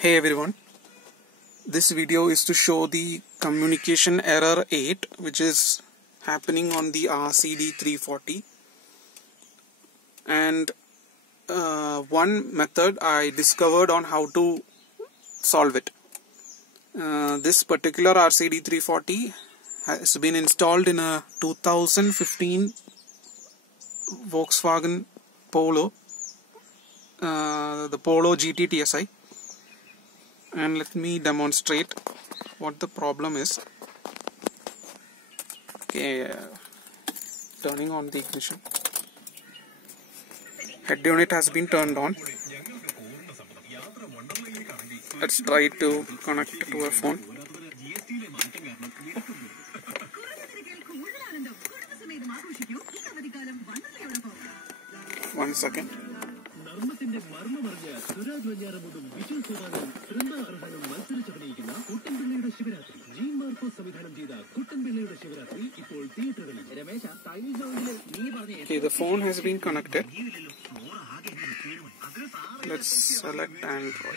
Hey everyone, this video is to show the communication error 8 which is happening on the RCD 340, and one method I discovered on how to solve it. This particular RCD 340 has been installed in a 2015 Volkswagen Polo, the Polo GT TSI. And let me demonstrate what the problem is. Okay, turning on the ignition. Head unit has been turned on. Let's try to connect it to a phone. One second. Okay, the phone has been connected. Let's select Android.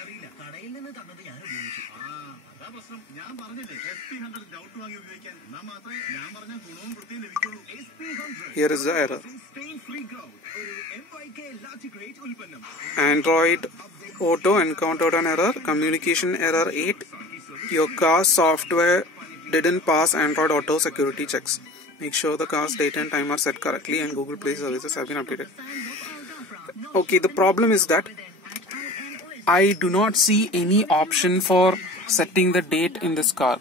Here is the error. Android Auto encountered an error. Communication error 8. Your car's software didn't pass Android Auto security checks. Make sure the car's date and time are set correctly and Google Play services have been updated. Okay, the problem is that I do not see any option for setting the date in this car.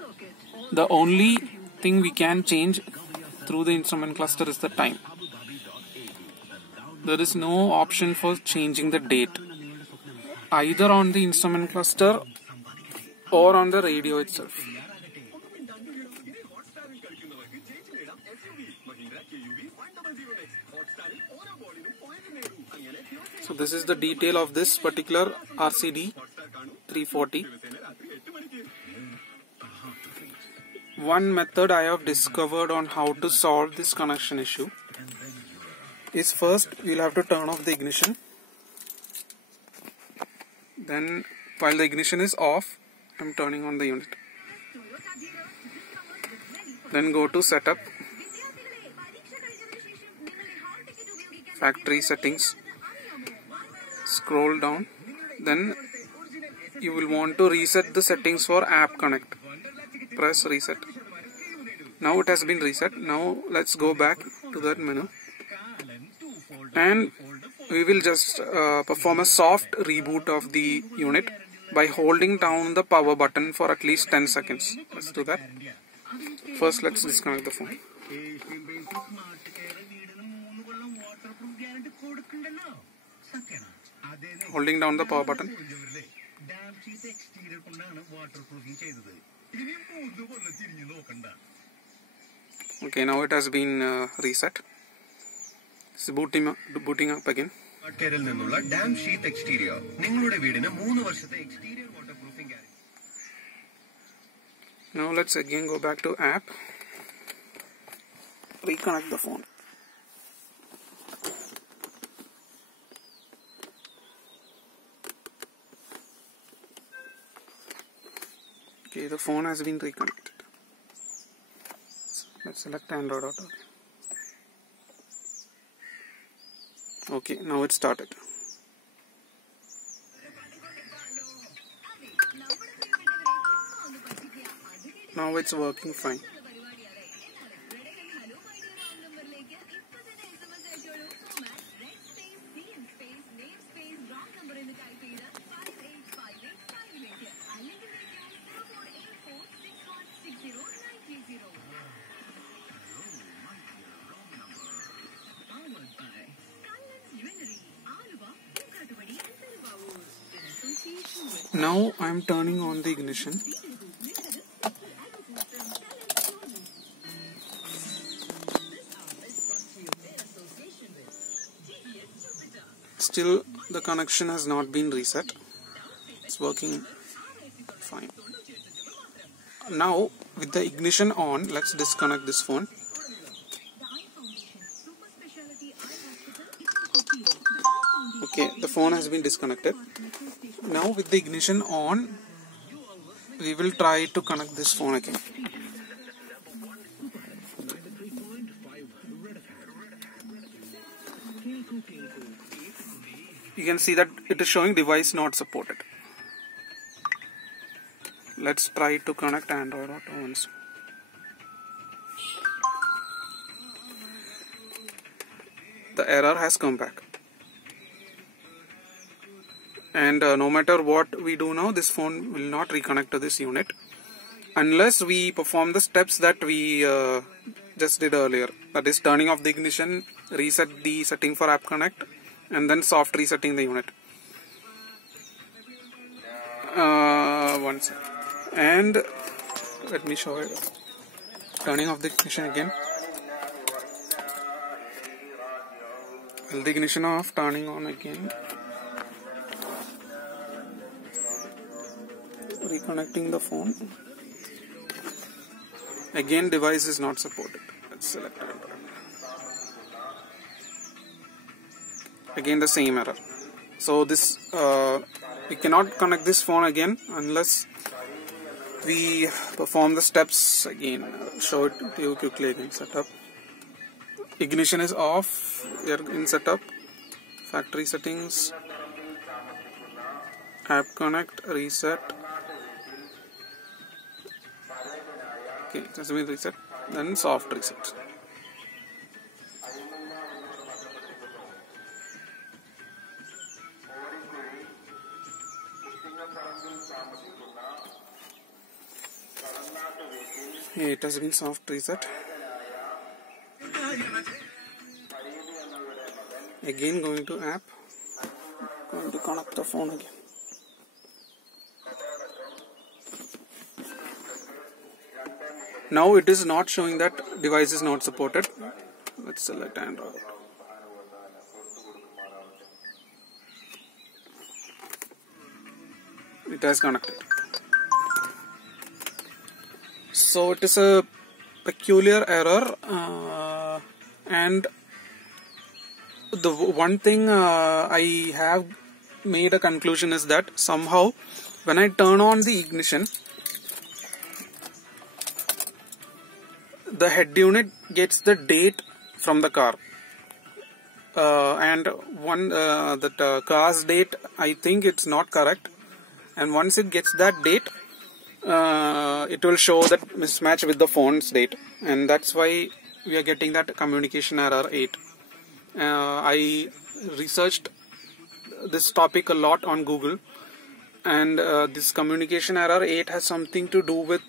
The only thing we can change through the instrument cluster is the time. There is no option for changing the date, either on the instrument cluster or on the radio itself. So this is the detail of this particular RCD 340. One method I have discovered on how to solve this connection issue is, first we'll have to turn off the ignition. Then while the ignition is off, I'm turning on the unit. Then go to setup, factory settings, scroll down. Then you will want to reset the settings for app connect. Press reset. Now it has been reset. Now let's go back to that menu and we will just perform a soft reboot of the unit by holding down the power button for at least 10 seconds. Let's do that. First, let's disconnect the phone. Holding down the power button. Okay, now it has been reset. It's booting up again. Now let's again go back to app. Reconnect the phone. Okay, the phone has been reconnected. Let's select Android Auto. Okay, now it started. Now it's working fine. Now I am turning on the ignition. Still the connection has not been reset. It's working fine. Now with the ignition on, let's disconnect this phone. Okay, the phone has been disconnected. Now with the ignition on, we will try to connect this phone again. You can see that it is showing device not supported. Let's try to connect Android Auto once. The error has come back. And no matter what we do now, this phone will not reconnect to this unit unless we perform the steps that we just did earlier. That is turning off the ignition, reset the setting for App Connect, and then soft resetting the unit. One second. And let me show you. Turning off the ignition again. Well, the ignition off, turning on again. Reconnecting the phone. Again, device is not supported. Let's select Android. Again, the same error. So this we cannot connect this phone again unless we perform the steps again. I'll show it to you quickly again. Setup. Ignition is off. We are in setup. Factory settings. App Connect. Reset. Okay, it has been reset. Then soft reset. It has been soft reset. Again going to app. Going to connect the phone again. Now it is not showing that device is not supported. Let's select Android. It has connected. So it is a peculiar error, and the one thing I have made a conclusion is that somehow when I turn on the ignition, the head unit gets the date from the car, and that car's date, I think it's not correct, and once it gets that date, it will show that mismatch with the phone's date, and that's why we are getting that communication error 8. I researched this topic a lot on Google, and this communication error 8 has something to do with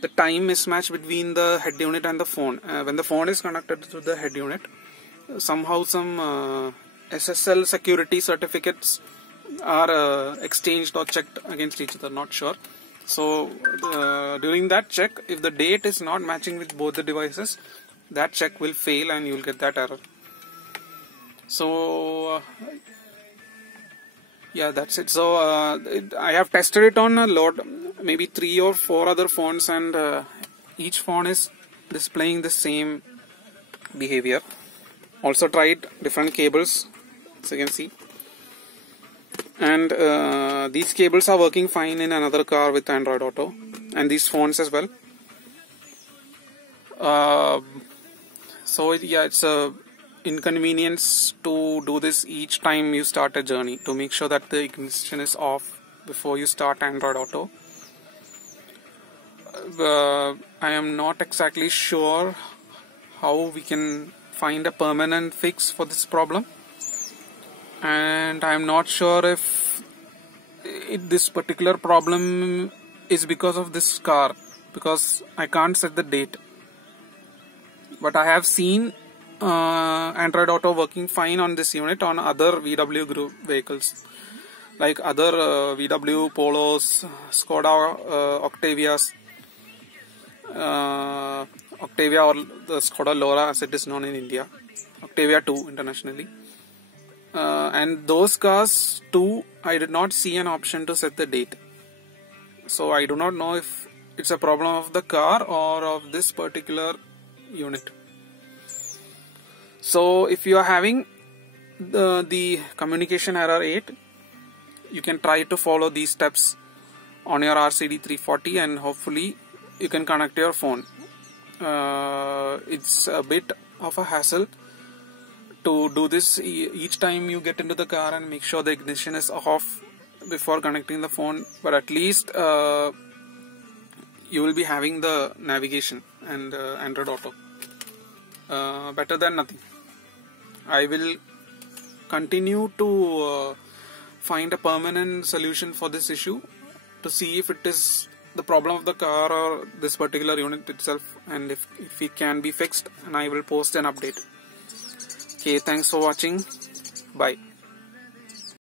the time mismatch between the head unit and the phone. When the phone is connected to the head unit, somehow some SSL security certificates are exchanged or checked against each other, not sure. So during that check, if the date is not matching with both the devices, that check will fail and you will get that error. So yeah, that's it. So I have tested it on a lot, maybe 3 or 4 other phones, and each phone is displaying the same behavior. Also tried different cables, as you can see, and these cables are working fine in another car with Android Auto, and these phones as well. So yeah, it's a inconvenience to do this each time you start a journey, to make sure that the ignition is off before you start Android Auto. I am not exactly sure how we can find a permanent fix for this problem, and I am not sure if this particular problem is because of this car, because I can't set the date. But I have seen Android Auto working fine on this unit on other VW group vehicles, like other VW Polos, Skoda Octavias, Octavia, or the Skoda Laura as it is known in India, Octavia 2 internationally. And those cars too, I did not see an option to set the date. So I do not know if it's a problem of the car or of this particular unit. So if you are having the communication error 8, you can try to follow these steps on your RCD 340 and hopefully you can connect your phone. It's a bit of a hassle to do this each time you get into the car, and make sure the ignition is off before connecting the phone, but at least you will be having the navigation and Android Auto. Better than nothing. I will continue to find a permanent solution for this issue to see if it is the problem of the car or this particular unit itself, and if it can be fixed, and I will post an update. Okay, thanks for watching. Bye.